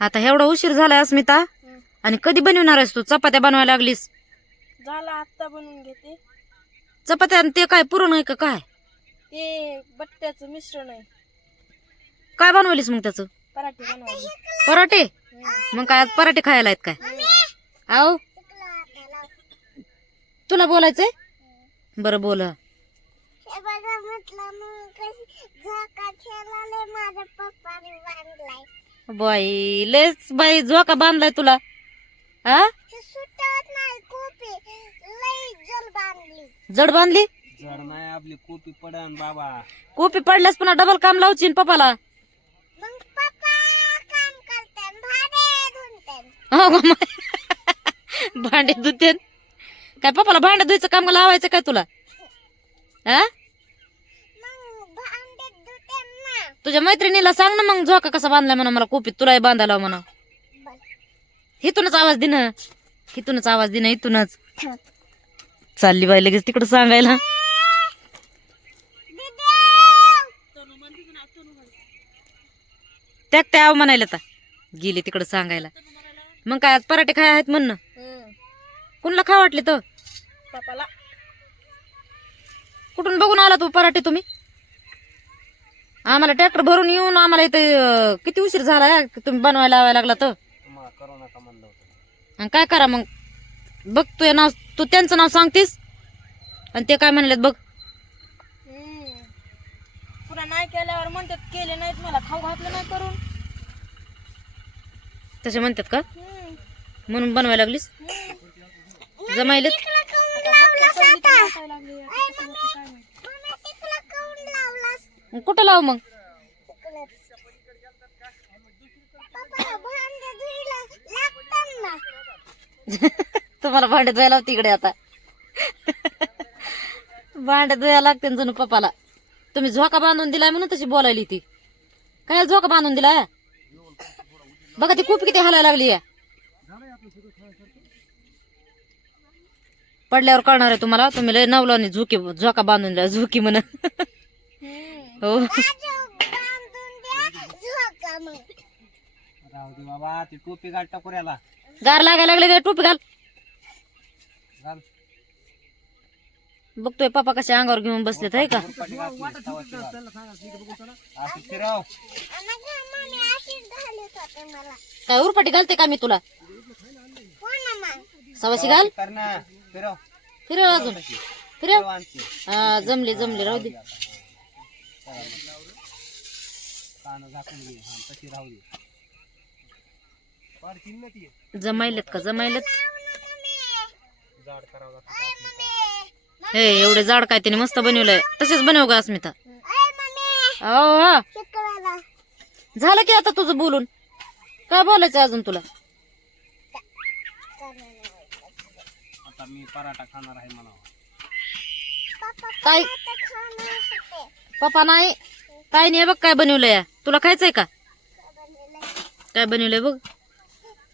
आता एवढा उशीर झालाय अस्मिता. आणि कधी बनवणार आहेस तू? चपात्या बनवायला लागलीस. झाला आत्ता बनवून घेते. चपात्या आणि ते काय पुरण आहे का काय? ते बट्ट्याचं मिश्रण आहे. काय बनवलीस मग त्याचं? पराठे बनवायचे. पराठे? मग काय आज पराठे खायला आहेत काय? आओ तुला बोलायचंय? बरं बोल. बाई लेच बाई झोका बांधलाय तुला. हा जड बांधली. जड नाही आपली कोपी पडन बाबा. कोपी पडल्यास पुन्हा डबल काम लावशील पप्पाला. हो गं माय. भांडे धुते काय? पप्पाला भांडे धुयचं काम लावायचं काय तुला? हा तुझ्या मैत्रिणीला सांग ना मग झोका कसा बांधलाय म्हणा मला कोपीत. तुलाही बांधायला म्हणा. इथूनच आवाज दे ना. इथूनच आवाज दे ना. इथूनच चालली बाई लगेच तिकडं सांगायला. त्याग त्या म्हणायला आता गेली तिकडं सांगायला. मग काय आज पराठे खाय आहेत म्हणणं? कुणाला खा वाटले तर? पप्पाला. कुठून बघून आला तू पराठे तुम्ही? आम्हाला ट्रॅक्टर भरून येऊन आम्हाला इथे किती उशीर झाला. तुम्ही बनवायला लावायला लागला तर करू नका म्हणलं होतं. आणि काय करा मग? बघ तू नाव, तू त्यांचं नाव सांगतीस आणि ते काय म्हणलेत बघ. पुन्हा नाही केल्यावर म्हणतात केले नाहीत, मला खाऊ घातलं नाही करून. तसे म्हणतात का? म्हणून बनवायला लागलीस? जमायलेत? कुठं लाव मग? तुम्हाला भांडे धुवायला लावते इकडे आता. भांडे धुवायला लागते जणू पप्पाला. तुम्ही झोका बांधून दिलाय म्हणून तशी बोलायली ती. काय झोका बांधून दिलाय? बघा ती खूप किती हलायला लागली आहे. पडल्यावर कळणार आहे तुम्हाला. तुम्ही लय नवलानी झोका बांधून दिला. झोकी म्हण. हो राहू दे बाबा. ती टोपी घाल टाकुऱ्याला. गार लागायला लागले काय? टोपी घाल. घाल. बघतोय पप्पा कशा अंगावर घेऊन बसलेत आहे का? असं फिरव. काय उरपाटी घालते का मी तुला? सवाशी घाल. कर ना. फिरव. फिरव अजून. फिरव. आणखी. हा जमली जमली राहू दे. कान झाकून घे. हा तशी राहू दे. जमायलेत का? जमायलेत. जाड करावं लागतं. हे एवढे जाड काय तिने मस्त बनवलंय. तसेच बनव का अस्मिता? हो हा झालं की आता तुझं बोलून. काय बोलायचं अजून तुला? आता मी पराठा खाणार आहे म्हणा. काय पप्पा नाही काय नाही. बघ काय बनवलंय. तुला खायचंय का? काय बनवलंय बघ.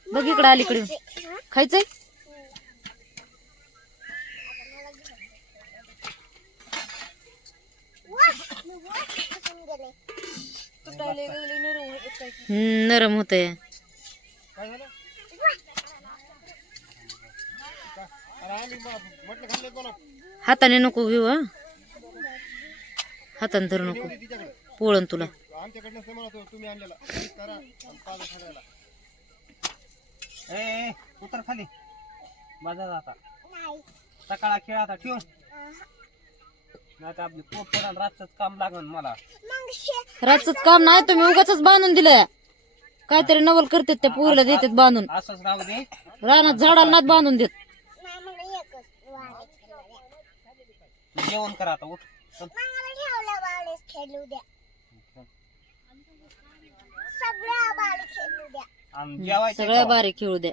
बघ इकडं अलीकडे. खायचंय? नरम होतंय. हाताने नको घेऊ. हा हाताने धरू नको. पोळण तुला. ए उतर खाली. माझा जाता सकाळा खेळ आता ठेव. नाही तर आपली पोट पडून रातच काम लागन मला. रातच काम नाही. तुम्ही उगाच बांधून दिलंय. काहीतरी नवल करतात त्या पोरीला देतात बांधून. असंच राहू दे. रानात झाडाला नात बांधून देत. जेवण करा आता. उठ. सगळ्या बारीक खेळू द्या.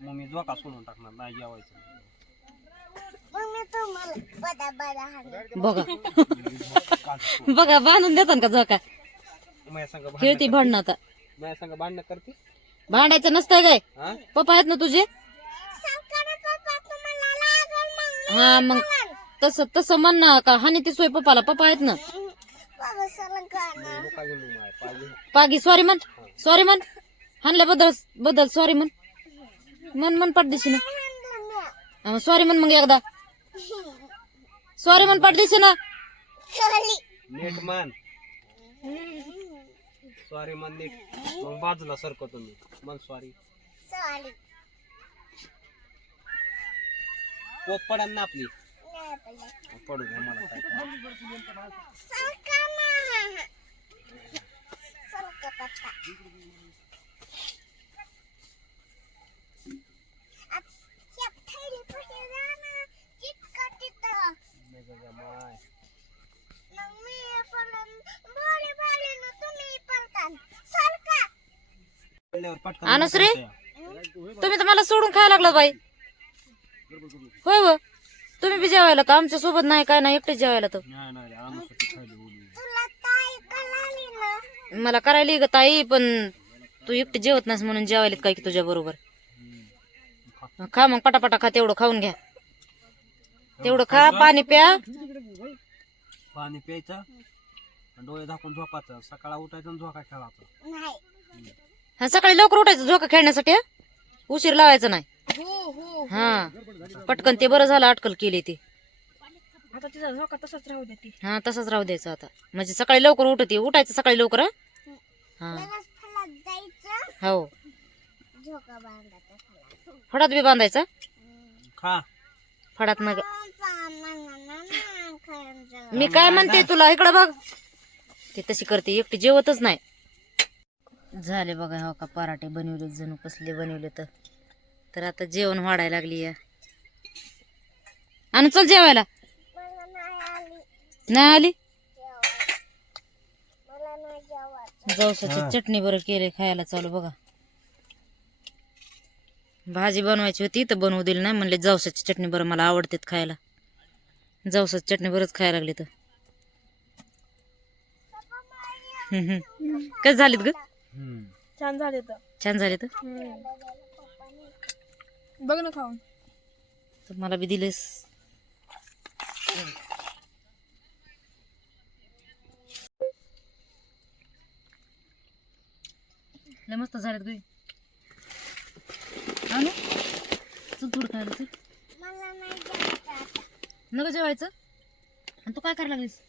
मग मी झोका सोडून टाकणार. नाही जेवायचं. बघा बघा बांधून देतात का झोका? खेळती भांडण. आता माझ्या संग भांडण करते. भांडायचं नसतंय काय? पप्पा आहेत ना तुझे? हा मग तस तसं म्हण ना का हानी ती सोय पप्पाला. पप्पा आहेत ना. पागी सॉरी म्हण. सॉरी म्हण. हाणल्याबद्दल बद्दल सॉरी म्हण. मन पाठदिशी ना. सॉरी म्हण मग एकदा. सॉरी म्हण पाठदिशी ना. नीट मान सॉरी मन नीट. मग बाजूला सरको तुम्ही मन सॉरी. पोप पडन ना आपली. पडू द्या मला काय अनुश्री तुम्ही तर मला सोडून खायला लागला बाई. होय व तुम्ही बी जेवायला तर आमच्या सोबत नाही काय नाही एकटेच जेवायला तर. मला करायला ग ताई पण तू एकटे जेवत नाहीस म्हणून जेवायला काय की तुझ्या बरोबर. खा मग पटापटा खा. तेवढं खाऊन घ्या. तेवढं खा. पाणी प्या. पाणी प्यायचं डोळे झाकून झोपायचं. सकाळ उठायचं आणि झोका खेळायचा. हा सकाळी लवकर उठायचं झोका खेळण्यासाठी. उशीर लावायचं नाही. हा पटकन ते बरं झालं अटकल केली ती. आता तिचा झोका तसाच राहू देते. हा तसंच राहू द्यायचं आता. म्हणजे सकाळी लवकर उठते. उठायचं सकाळी लवकर. हा हो फडात बी बांधायचा. खा फडात मग मी काय म्हणते तुला इकडं बघ. ते तशी करते एकटी जेवतच नाही. झाले बघा हो का पराठे बनवले जणू कसले बनवले तर आता जेवण वाढायला लागली या. आणि चल जेवायला. नाही आली. जवसाची चटणी बरं केले खायला चालू बघा. भाजी बनवायची होती तर बनवू दिली नाही. म्हणले जवसाची चटणी बरं मला आवडते खायला. जवसाची चटणी बरंच खायला लागली तर. कस झालीत ग. छान झाले तर. छान झाले तर. बघ ना खाऊन. तर मला बी दिलेस. लय मस्त झालेत ग. आणू चल थोडं खायला चल. नका जेवायचं. आणि तू काय करायला लागलीस.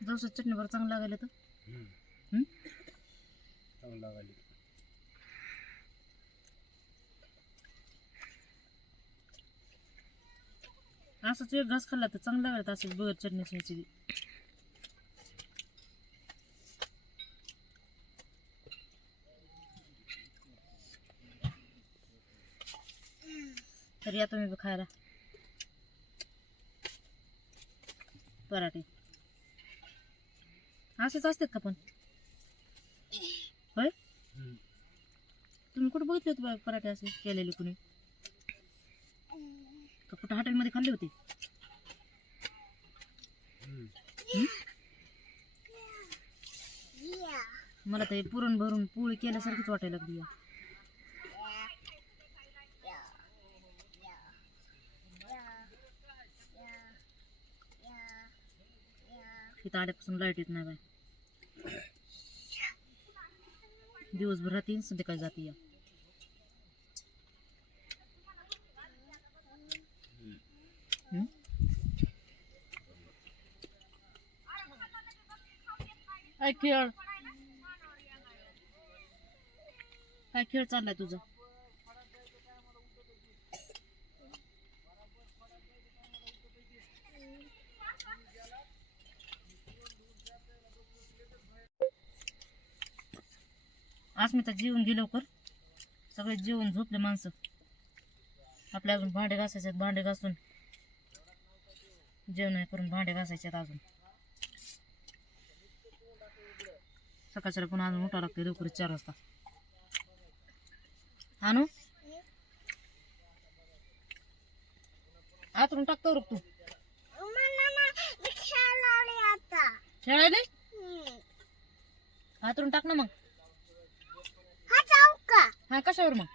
जवसाची चटणी बरं चांगलं लागायला तर. चांगला लागली. असंच एक घास खाल्ला तर चांगला लागला. असंच बगर चटणी खायची. तर या तुम्ही बी खायला पराठे. असेच असतात का पण. होय तुम्ही कुठे बघितले होते पराठे असे केलेले कुणी. का कुठं हॉटेलमध्ये खाल्ले होते. मला तर हे पुरण भरून पोळी केल्यासारखीच वाटायला लागली. इथं आल्यापासून लाईट येत नाही बाय. दिवसभर राहते संध्याकाळी जाते या. काय खेळ काय खेळ चाललाय तुझा. अस्मिता जेवून घे लवकर. सगळे जेवून झोपले माणसं. आपल्या अजून भांडे घासायचे. भांडे घासून जेवण करून भांडे घासायचे अजून. सकाळच्या पुन्हा अजून उठावं लागते लवकर 4 वाजता. आणू आतून टाकतो रुक तू. खेळायला आतून टाक ना मग. हा कशावर मग